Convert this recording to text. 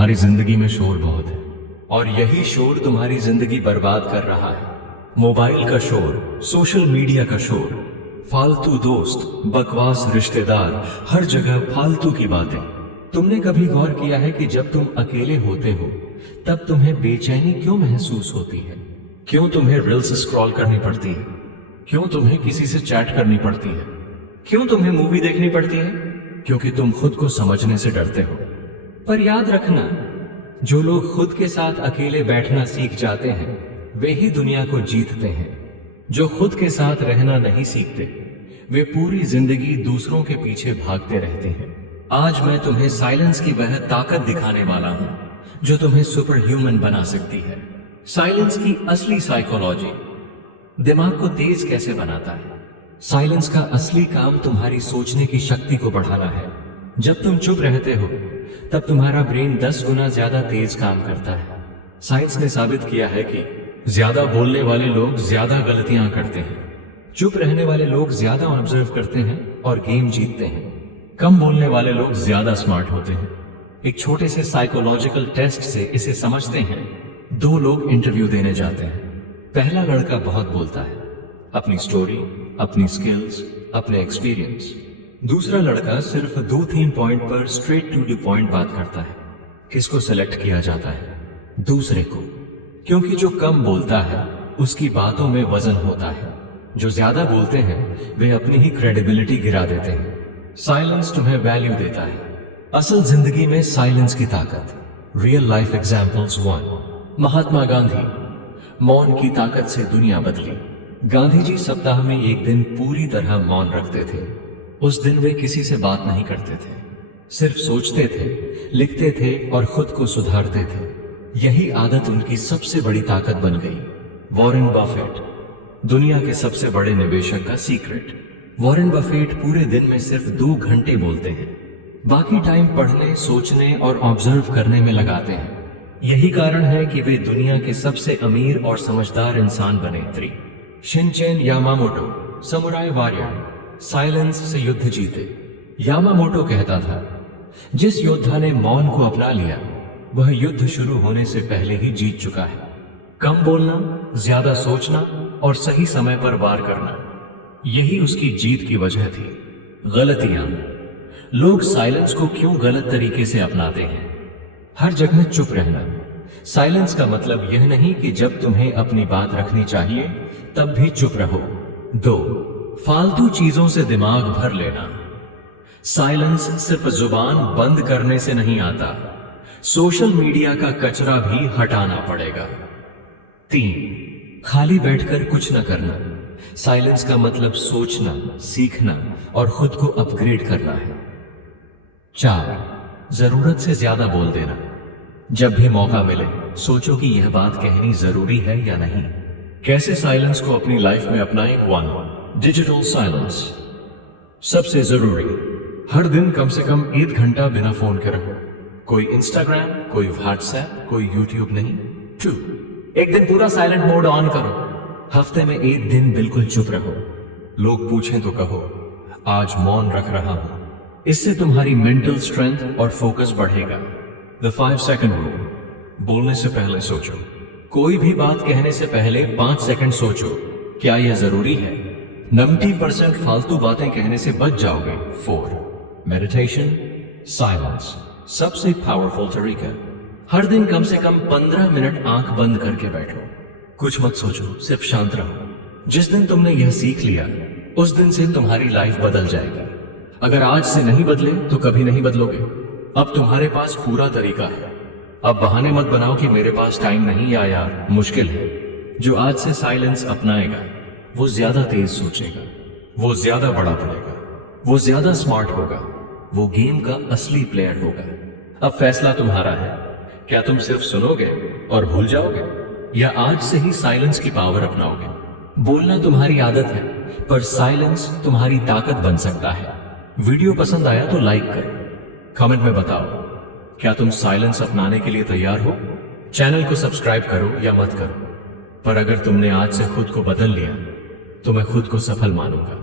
तुम्हारी जिंदगी में शोर बहुत है और यही शोर तुम्हारी जिंदगी बर्बाद कर रहा है। मोबाइल का शोर, सोशल मीडिया का शोर, फालतू दोस्त, बकवास रिश्तेदार, हर जगह फालतू की बातें। तुमने कभी गौर किया है कि जब तुम अकेले होते हो तब तुम्हें बेचैनी क्यों महसूस होती है? क्यों तुम्हें रील्स स्क्रॉल करनी पड़ती है? क्यों तुम्हें किसी से चैट करनी पड़ती है? क्यों तुम्हें मूवी देखनी पड़ती है? क्योंकि तुम खुद को समझने से डरते हो। पर याद रखना, जो लोग खुद के साथ अकेले बैठना सीख जाते हैं वे ही दुनिया को जीतते हैं। जो खुद के साथ रहना नहीं सीखते वे पूरी जिंदगी दूसरों के पीछे भागते रहते हैं। आज मैं तुम्हें साइलेंस की वह ताकत दिखाने वाला हूं जो तुम्हें सुपर ह्यूमन बना सकती है। साइलेंस की असली साइकोलॉजी, दिमाग को तेज कैसे बनाता है। साइलेंस का असली काम तुम्हारी सोचने की शक्ति को बढ़ाना है। जब तुम चुप रहते हो तब तुम्हारा ब्रेन 10 गुना ज्यादा तेज काम करता है। साइंस ने साबित किया है कि ज्यादा बोलने वाले लोग ज्यादा गलतियां करते हैं, चुप रहने वाले लोग ज्यादा ऑब्जर्व करते हैं और गेम जीतते हैं, कम बोलने वाले लोग ज्यादा स्मार्ट होते हैं। एक छोटे से साइकोलॉजिकल टेस्ट से इसे समझते हैं। 2 लोग इंटरव्यू देने जाते हैं। पहला लड़का बहुत बोलता है, अपनी स्टोरी, अपनी स्किल्स, अपने एक्सपीरियंस। दूसरा लड़का सिर्फ 2-3 पॉइंट पर स्ट्रेट टू द पॉइंट बात करता है। किसको सेलेक्ट किया जाता है? दूसरे को, क्योंकि जो कम बोलता है उसकी बातों में वजन होता है। जो ज्यादा बोलते हैं वे अपनी ही क्रेडिबिलिटी गिरा देते हैं। साइलेंस तुम्हें वैल्यू देता है। असल जिंदगी में साइलेंस की ताकत। Real life examples 1। Mahatma Gandhi. मौन की ताकत से दुनिया बदली। गांधी जी सप्ताह में एक दिन पूरी तरह मौन रखते थे। उस दिन वे किसी से बात नहीं करते थे, सिर्फ सोचते थे, लिखते थे और खुद को सुधारते थे। यही आदत उनकी सबसे बड़ी ताकत बन गई। वॉरेन बफेट, दुनिया के सबसे बड़े निवेशक का सीक्रेट। वॉरेन बफेट पूरे दिन में सिर्फ 2 घंटे बोलते हैं, बाकी टाइम पढ़ने, सोचने और ऑब्जर्व करने में लगाते हैं। यही कारण है कि वे दुनिया के सबसे अमीर और समझदार इंसान बने। 3। शिनचेन यामामोटो, समुराई वॉरियर, साइलेंस से युद्ध जीते। यामामोटो कहता था, जिस योद्धा ने मौन को अपना लिया वह युद्ध शुरू होने से पहले ही जीत चुका है। कम बोलना, ज्यादा सोचना और सही समय पर वार करना, यही उसकी जीत की वजह थी। गलतियां। लोग साइलेंस को क्यों गलत तरीके से अपनाते हैं? हर जगह चुप रहना। साइलेंस का मतलब यह नहीं कि जब तुम्हें अपनी बात रखनी चाहिए तब भी चुप रहो। 2। फालतू चीजों से दिमाग भर लेना। साइलेंस सिर्फ जुबान बंद करने से नहीं आता, सोशल मीडिया का कचरा भी हटाना पड़ेगा। 3। खाली बैठकर कुछ न करना। साइलेंस का मतलब सोचना, सीखना और खुद को अपग्रेड करना है। 4। जरूरत से ज्यादा बोल देना। जब भी मौका मिले सोचो कि यह बात कहनी जरूरी है या नहीं। कैसे साइलेंस को अपनी लाइफ में अपनाएं? 1। Digital silence. सबसे जरूरी, हर दिन कम से कम 1 घंटा बिना फोन के रहो। कोई इंस्टाग्राम, कोई व्हाट्सएप, कोई यूट्यूब नहीं। 2। एक दिन पूरा साइलेंट मोड ऑन करो। हफ्ते में 1 दिन बिल्कुल चुप रहो। लोग पूछें तो कहो, आज मौन रख रहा हूं। इससे तुम्हारी मेंटल स्ट्रेंथ और फोकस बढ़ेगा। The 5 second rule. बोलने से पहले सोचो। कोई भी बात कहने से पहले 5 सेकंड सोचो, क्या यह जरूरी है? 90% फालतू बातें कहने से बच जाओगे। 4। Meditation, silence. सबसे पावरफुल तरीका, हर दिन कम से कम 15 मिनट आंख बंद करके बैठो। कुछ मत सोचो, सिर्फ शांत रहो। जिस दिन तुमने यह सीख लिया उस दिन से तुम्हारी लाइफ बदल जाएगी। अगर आज से नहीं बदले तो कभी नहीं बदलोगे। अब तुम्हारे पास पूरा तरीका है। अब बहाने मत बनाओ कि मेरे पास टाइम नहीं या यार मुश्किल है। जो आज से साइलेंस अपनाएगा वो ज्यादा तेज सोचेगा, वो ज्यादा बड़ा पड़ेगा, वो ज्यादा स्मार्ट होगा, वो गेम का असली प्लेयर होगा। अब फैसला तुम्हारा है। क्या तुम सिर्फ सुनोगे और भूल जाओगे या आज से ही साइलेंस की पावर अपनाओगे? बोलना तुम्हारी आदत है पर साइलेंस तुम्हारी ताकत बन सकता है। वीडियो पसंद आया तो लाइक करो, कमेंट में बताओ क्या तुम साइलेंस अपनाने के लिए तैयार हो। चैनल को सब्सक्राइब करो या मत करो, पर अगर तुमने आज से खुद को बदल लिया तो मैं खुद को सफल मानूंगा।